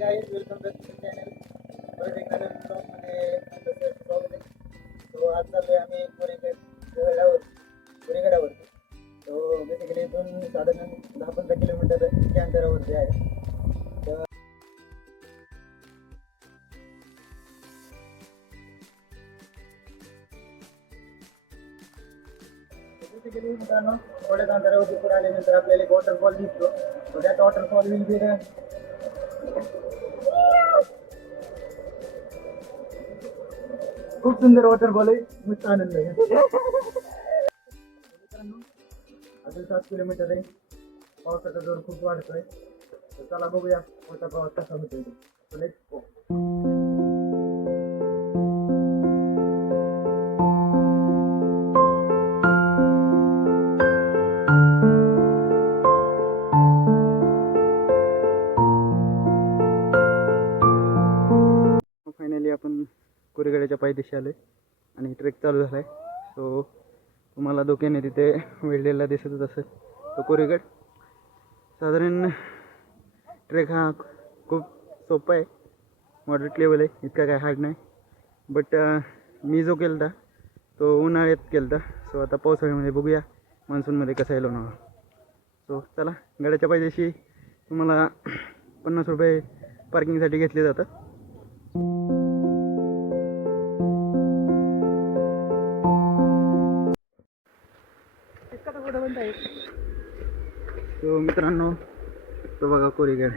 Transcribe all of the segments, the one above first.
Guys welcome back to channel. परत एकदा नवीन ब्लॉगमध्ये तुमचं स्वागत आहे. सो आज चालू आहे आम्ही कोरेगडावरती. सो बेसिकली इथून साधारण 10-15 किलोमीटर इतक्या अंतरावरती आहे. तर बेसिकली मित्रांनो थोड्याच अंतरावरती पुढे आल्यानंतर आपल्याला एक वॉटरफॉल दिसतो. सो त्यात वॉटरफॉल विल बी खूप सुंदर वॉटरफॉल आहे. मस्त आनंद आहे मित्रांनो. अजून 7 किलोमीटर आहे. पावसाचा जोर खूप वाढतोय. तर चला बघूया मोठा प्रवास कसा होतोय. तो लेट्स गो. फायनली आपण कोरेगडाच्या पायथ्याशी आलोय आणि ट्रेक चालू झालाय. सो तुम्हाला धोक्याने तिथे वेळलेला दिसतच असेल तो कोरेगड. साधारण ट्रेक हा खूप सोपा आहे, मॉडरेट लेवल आहे, इतका काय हार्ड नाही. बट मी जो केला तो उन्हाळ्यात केला. सो आता पावसाळ्यामध्ये बघूया मान्सूनमध्ये कसा येईल ना. सो चला, गडाच्या पायथ्याशी तुम्हाला 50 रुपये पार्किंगसाठी घेतले जातात. तो मित्रांनो, तो बघा कोरेगड.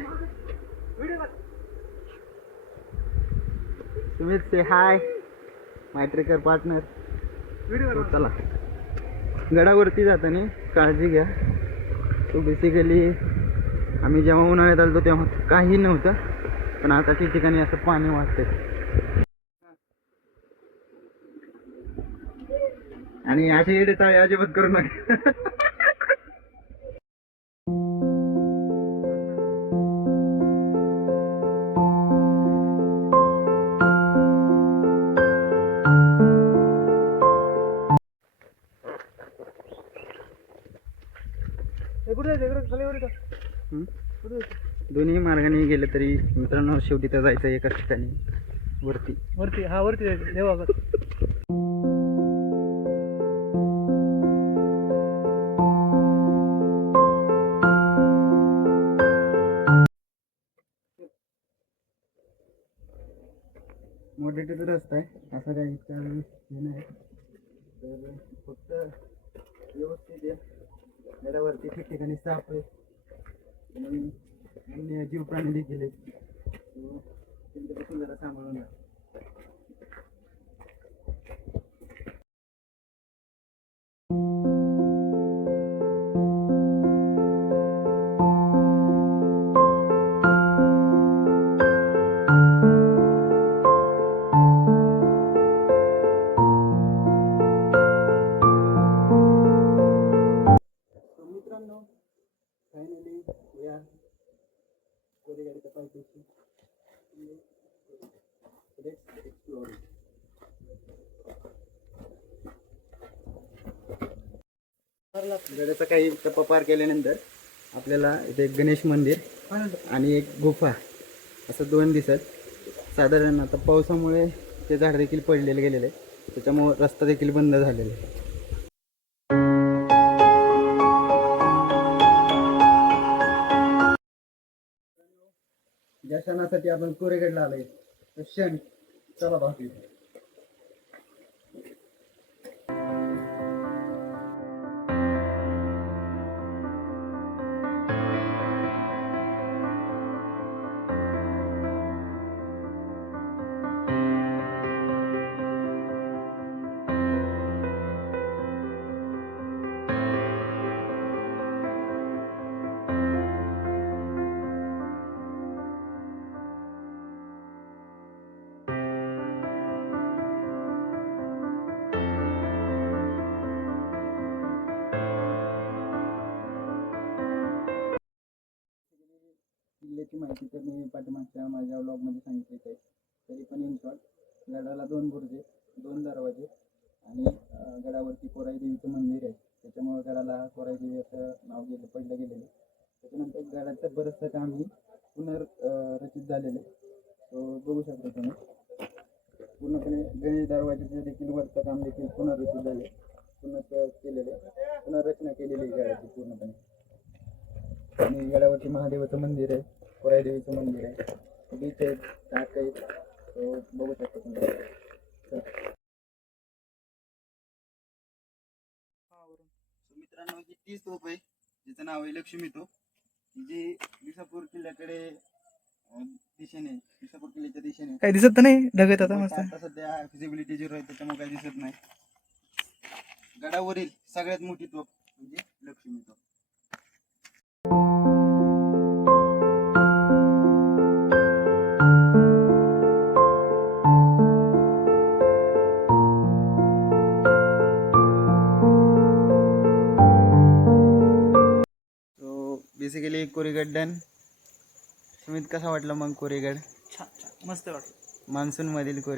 तुम्ही से हाय माय ट्रेकर पार्टनर. चला, गडावरती जाताना काळजी घ्या. तो बेसिकली आम्ही जेव्हा उन्हाळ्यात आलो तेव्हा काही नव्हतं, पण आता ठिकठिकाणी असं पाणी वाहतंय. आणि असे एडे चाळे अजिबात करू नका. दोन्ही मार्गाने गेलं तरी मित्रांनो शेवटी तर जायचं एकाच ठिकाणी, वरती वरती. हा, वरती जायचं देवागत. मोठेच रस्ता आहे, असं काही हे नाही. तर फक्त व्यवस्थित आहे. गडावरती ठिकठिकाणी साफ आहे आणि अन्य जीव प्राणी देखील आहेत. त्यांच्यापासून जरा सांभाळून जा. मित्रांनो, फायनली या कोरेगाडीच्या पायथ्याशी. Let's explore. गडाचा काही टप्पा पार केल्यानंतर आपल्याला इथे एक गणेश मंदिर आणि एक गुफा असं दोन दिसत. साधारण आता पावसामुळे ते झाड देखील पडलेले गेलेले, त्याच्यामुळे रस्ता देखील बंद झालेला आहे. ज्या क्षणासाठी आपण कोरेगडला आलोय तो क्षण चला बाकी. किल्ल्याची माहिती तर मी पाठीमागच्या माझ्या ब्लॉगमध्ये सांगितलीच आहे. तरी पण इन शॉर्ट, गडाला 2 बुरुजे, 2 दरवाजे आणि गडावरती कोराई देवीचं मंदिर आहे. त्याच्यामुळे गडाला कोराई देवी असं नाव पडलं गेलेलं. त्याच्यानंतर गडाचं बरंचसं काम ही पुनर्रचित झालेलं. पुनर्रचित झाले, पुनर्रचना केलेली आहे गडाची पूर्णपणे. आणि गडावरती महादेवाचं मंदिर आहे, कोराईदेवीचं मंदिर आहे, बीच आहेत, टाक आहेत, तो बघू शकता तुम्ही. मित्रांनो ही तीच तोफ आहे जिचं नाव आहे लक्ष्मी तोफ, जी विसापूर किल्ल्याकडे दिशेने, विसापूर किल्ल्याच्या दिशेने. काही दिसत तर नाही ढगत आता मस्त. आता सध्या फिजिबिलिटी 0 आहे त्याच्यामुळे काही दिसत नाही. गडावरील सगळ्यात मोठी तोफ म्हणजे लक्ष्मी तोफ. Basically कोरेगड done. सुमित कसा वाटला मग कोरेगड? छान छान मस्त वाटलं. मान्सून मधील कोरेगड.